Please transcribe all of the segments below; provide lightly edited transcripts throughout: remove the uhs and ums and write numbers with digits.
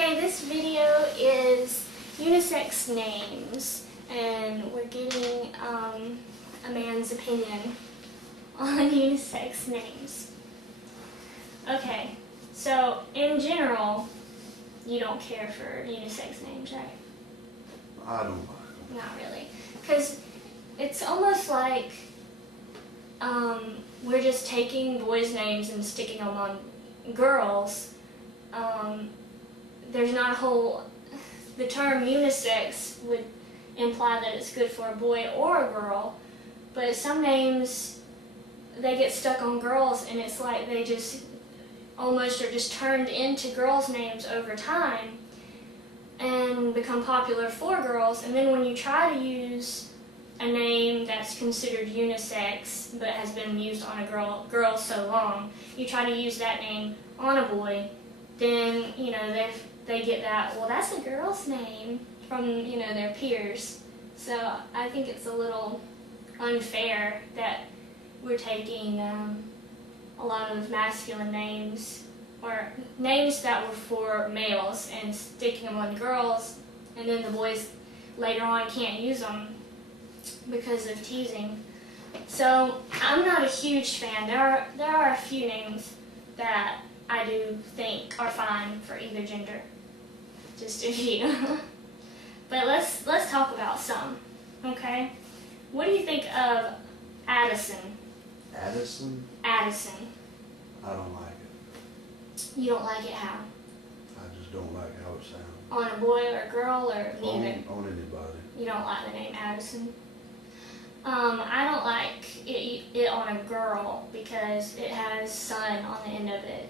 Okay, this video is unisex names, and we're getting a man's opinion on unisex names. Okay, so in general, you don't care for unisex names, right? I don't like them. Not really, because it's almost like we're just taking boys' names and sticking them on girls. There's not a whole, the term unisex would imply that it's good for a boy or a girl, but some names, they get stuck on girls, and it's like they just almost are just turned into girls' names over time and become popular for girls. And then when you try to use a name that's considered unisex but has been used on a girl so long, you try to use that name on a boy, then they get that, well, that's a girl's name from their peers. So I think it's a little unfair that we're taking a lot of masculine names or names that were for males and sticking them on girls, and then the boys later on can't use them because of teasing. So I'm not a huge fan. There are a few names that I do think are fine for either gender. Just a few. But let's talk about some, okay? What do you think of Addison? Addison? Addison. I don't like it. You don't like it how? I just don't like how it sounds. On a boy or a girl or neither? On anybody. You don't like the name Addison? I don't like it on a girl because it has son on the end of it.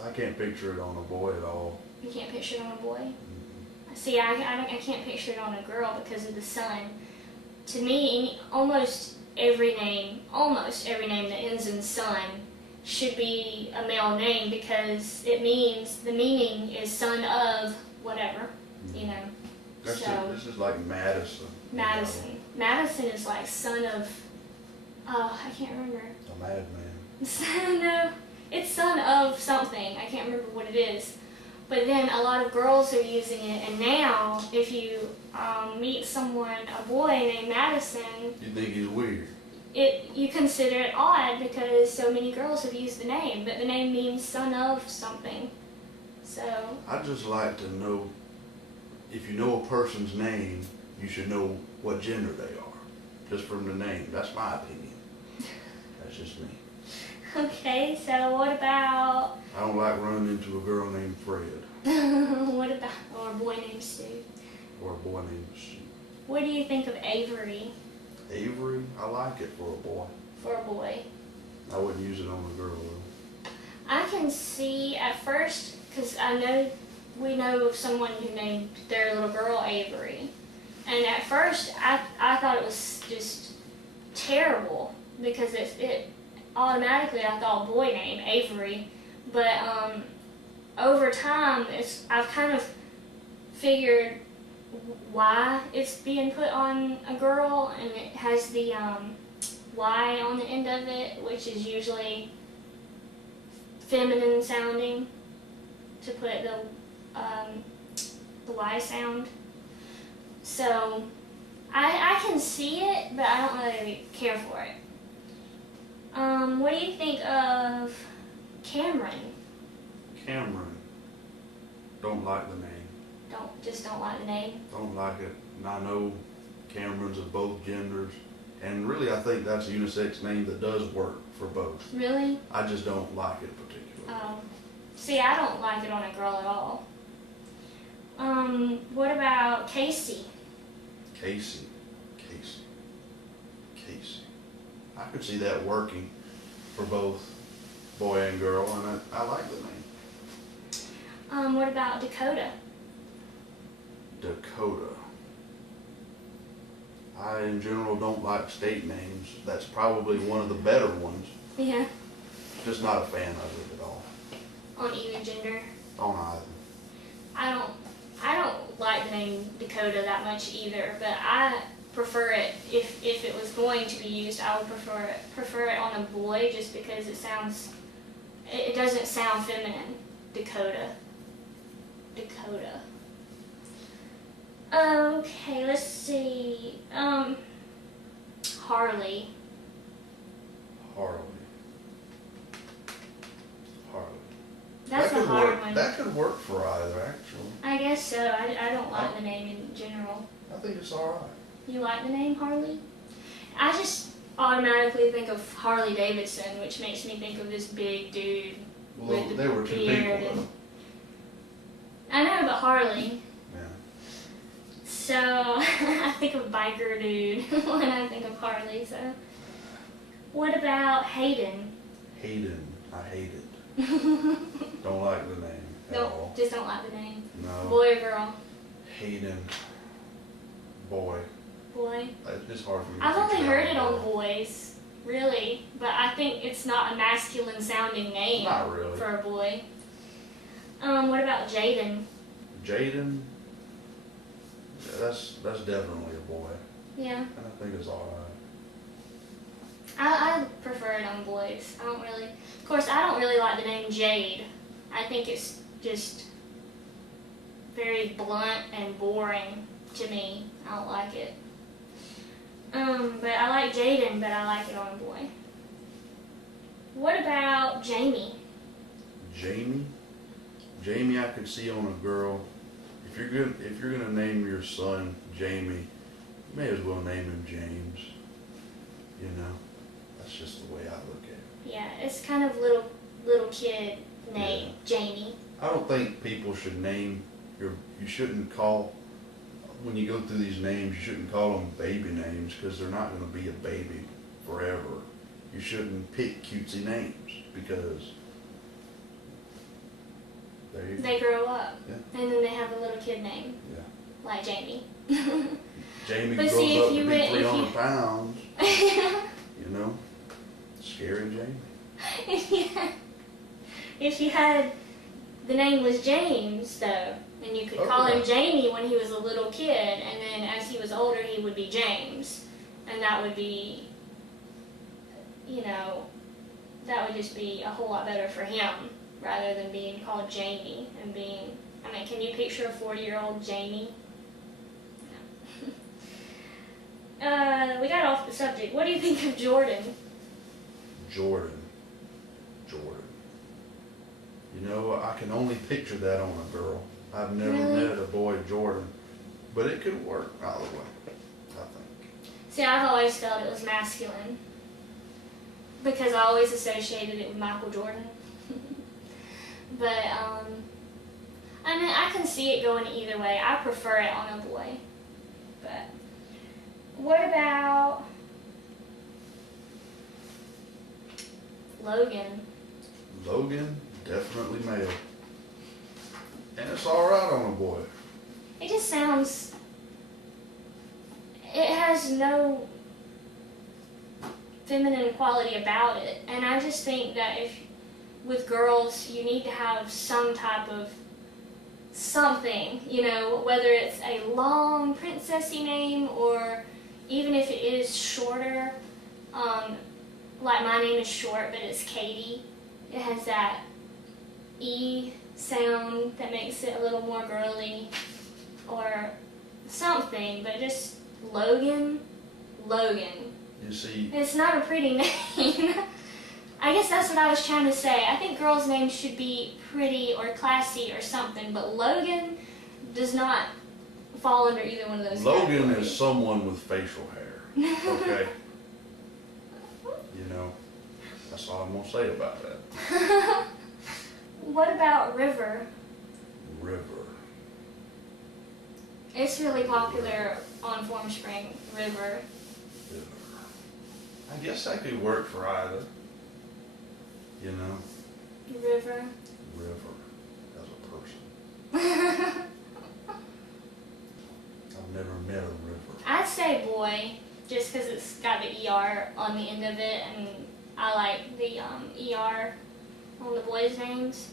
I can't picture it on a boy at all. You can't picture it on a boy? Mm-hmm. See, I can't picture it on a girl because of the son. To me, almost every name that ends in son should be a male name, because the meaning is son of whatever, This is like Madison. Madison. Madison is like son of, I can't remember. A madman. No, it's son of something. I can't remember what it is. But then a lot of girls are using it, and now if you meet someone, a boy named Madison, You think he's weird? you consider it odd because so many girls have used the name, but the name means son of something. So I just like to know, if you know a person's name, you should know what gender they are, just from the name. That's my opinion. That's just me. okay, so what about I don't like running into a girl named Fred. what about, or a boy named Stu? Or a boy named Sue. What do you think of Avery Avery, I like it for a boy. for a boy? I wouldn't use it on a girl though. I can see at first, because we know of someone who named their little girl Avery, and at first I thought it was just terrible because it automatically I thought boy name Avery, but over time I've kind of figured why it's being put on a girl, and it has the Y on the end of it, which is usually feminine sounding, to put the Y sound. So I can see it, but I don't really care for it. What do you think of Cameron? Cameron. Don't like the name. Don't like the name? Don't like it. And I know Camerons of both genders. And really, I think that's a unisex name that does work for both. Really? I just don't like it particularly. See, I don't like it on a girl at all. What about Casey? Casey. I could see that working for both boy and girl, and I like the name. What about Dakota? Dakota. I, in general, don't like state names. That's probably one of the better ones. Yeah. Just not a fan of it at all. On either gender? On either. I don't like the name Dakota that much either, but I prefer it, if it was going to be used, I would prefer it on a boy, just because it doesn't sound feminine, Dakota. Dakota. Okay, let's see. Harley. Harley. That's a hard one. That could work for either, actually. I guess so. I don't like the name in general. I think it's alright. You like the name Harley? I just automatically think of Harley Davidson, which makes me think of this big dude Well, with they the were two beard. people, though. I know, but Harley. Yeah. So I think of biker dude when I think of Harley. So what about Hayden? Hayden. I hate it. Don't like the name at all. Just don't like the name. No. Boy or girl? Hayden. Boy. Boy. It's hard for me to I've only picture heard that it on girl. boys, really, but I think it's not a masculine sounding name Not really. for a boy. What about Jaden? Jaden. Yeah, that's definitely a boy. Yeah. And I think it's alright. I prefer it on boys. I don't really, of course, I don't really like the name Jade. I think it's just very blunt and boring to me. I don't like it. But I like Jaden, but I like it on a boy. What about Jamie? Jamie. Jamie, I could see on a girl. If you're gonna name your son Jamie, you may as well name him James. You know, that's just the way I look at it. Yeah, it's kind of little kid name, Yeah. Jamie. I don't think people should name you shouldn't call, when you go through these names, you shouldn't call them baby names because they're not going to be a baby forever. You shouldn't pick cutesy names because They grow up, Yeah. and then they have a little kid name, Yeah. like Jamie. Jamie But grows see, up if to you be went- 300 pounds, you know? Scary Jamie. If you had, the name was James though, and you could call him Jamie when he was a little kid, and then as he was older he would be James, and that would be, that would just be a whole lot better for him rather than being called Jamie and being, can you picture a 40-year-old Jamie? No. We got off the subject. What do you think of Jordan? Jordan. You know, I can only picture that on a girl. I've never Really? met a boy Jordan, but it could work either way, I think. See, I've always felt it was masculine because I always associated it with Michael Jordan. But, I can see it going either way. I prefer it on a boy. But, what about Logan? Logan, definitely male. And it's alright on a boy. It just sounds, it has no feminine quality about it. And I just think that with girls, you need to have some type of something, whether it's a long princessy name or even if it is shorter, like my name is short, but it's Katie. It has that E sound that makes it a little more girly or something, but just Logan. You see, It's not a pretty name. I guess that's what I was trying to say. I think girls' names should be pretty or classy or something, but Logan does not fall under either one of those Logan categories. is someone with facial hair, okay? That's all I'm going to say about that. What about River? River. It's really popular on Formspring, River. I guess that could work for either. River. River as a person. I've never met a river. I'd say boy, just because it's got the ER on the end of it, and I like the ER on the boys' names.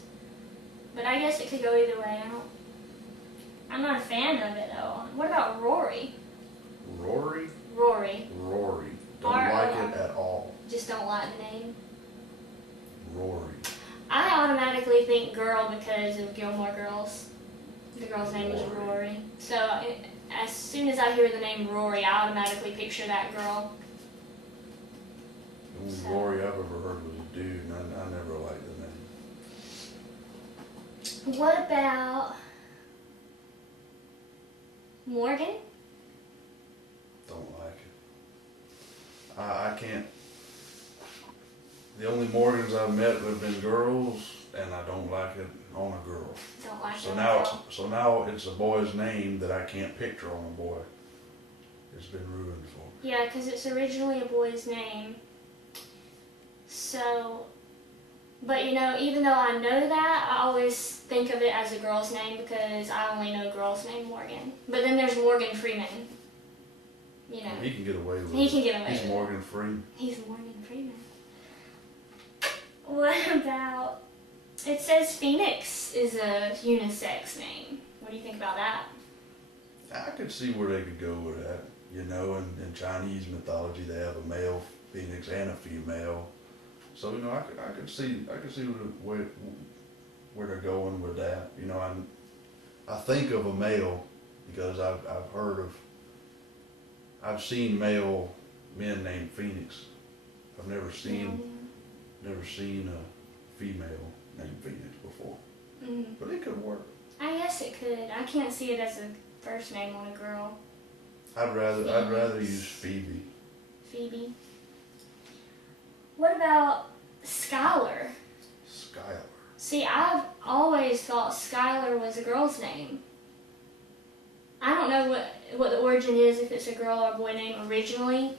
But I guess it could go either way. I'm not a fan of it though. What about Rory? Rory? Rory. Don't like it at all. Just don't like the name. Rory. I automatically think girl because of Gilmore Girls. The girl's name was Rory. So as soon as I hear the name Rory, I automatically picture that girl. The only Rory I've ever heard was a dude, and I never liked the name. What about Morgan? Don't like it. I can't. The only Morgans I've met have been girls, and I don't like it on a girl. Don't like it So on a now, girl. so now it's a boy's name that I can't picture on a boy. It's been ruined for me. Yeah, because it's originally a boy's name. So, but you know, even though I know that, I always think of it as a girl's name because I only know girls named Morgan. But then there's Morgan Freeman. You know. He can get away with it. He can get away He's with it. Morgan Freeman. He's Morgan Freeman. What about, it says Phoenix is a unisex name. What do you think about that? I could see where they could go with that. You know, in Chinese mythology, they have a male phoenix and a female. So you know, I could see where they're going with that. You know, I think of a male because I've seen male men named Phoenix. I've never seen a female named Phoenix before. Mm-hmm. But it could work. I guess it could. I can't see it as a first name on a girl. I'd rather use Phoebe. Phoebe. What about Skylar? Skylar. See, I've always thought Skylar was a girl's name. I don't know what the origin is, if it's a girl or a boy name originally,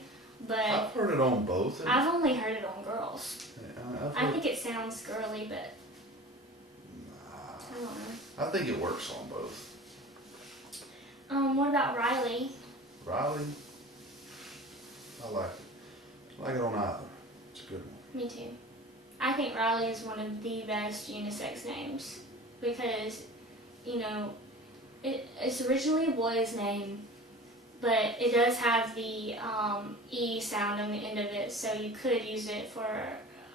but I've heard it on both. I've only heard it on girls. I think it sounds girly, but Nah, I don't know. I think it works on both. What about Riley? Riley, I like it. I like it on either. It's a good one. Me too. I think Riley is one of the best unisex names because, you know, it's originally a boy's name, but it does have the E sound on the end of it, so you could use it for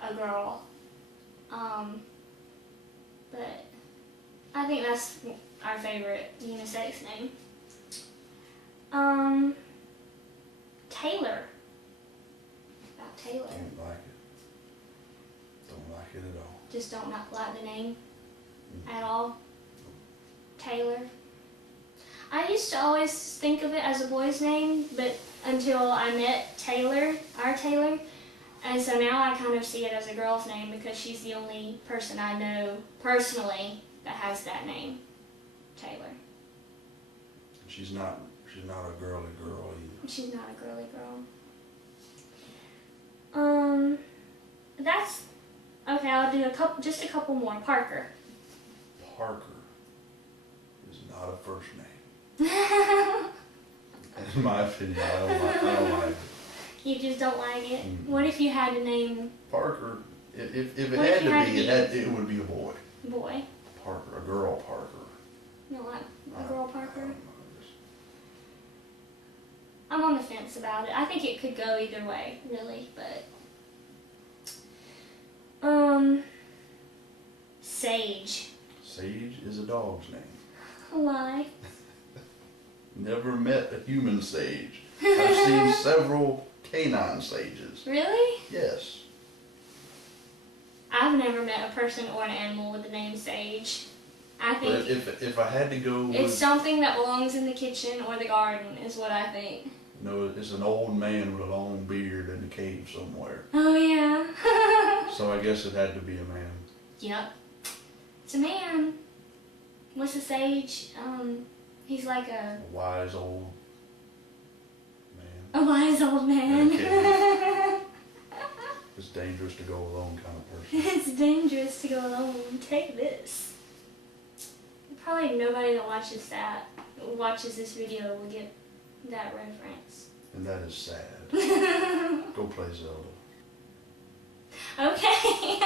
a girl. But I think that's our favorite unisex name. Taylor. About Taylor. Don't like it. Don't like it at all. Just don't not like the name at all. Taylor. I used to always think of it as a boy's name, but until I met Taylor, our Taylor, and so now I kind of see it as a girl's name because she's the only person I know personally that has that name, Taylor. She's not a girly girl either. She's not a girly girl. That's okay. I'll do just a couple more. Parker. Parker is not a first name. In my opinion, I don't like it. You just don't like it? What if you had to name Parker, if it What had if you to had be, to be- it would be a boy. boy? Parker, a girl Parker. You don't like a girl Parker? I don't know, I'm on the fence about it. I think it could go either way, really, but Sage. Sage is a dog's name. Why? Never met a human sage. I've seen several canine sages. Really? Yes. I've never met a person or an animal with the name Sage. I But think if I had to go it's with, something that belongs in the kitchen or the garden, is what I think. no, it's an old man with a long beard in a cave somewhere. Oh, yeah. So I guess it had to be a man. Yep. It's a man. What's a sage? He's like A wise old man. a wise old man. Okay. It's dangerous to go alone kind of person. It's dangerous to go alone. Take this. Probably nobody that watches this video will get that reference. And that is sad. Go play Zelda. Okay.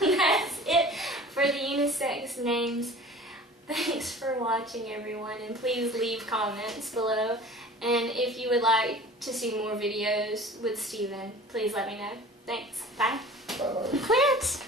That's it for the unisex names. Thanks for watching, everyone, and please leave comments below. And if you would like to see more videos with Steven, please let me know. Thanks. Bye. Bye-bye. Quit!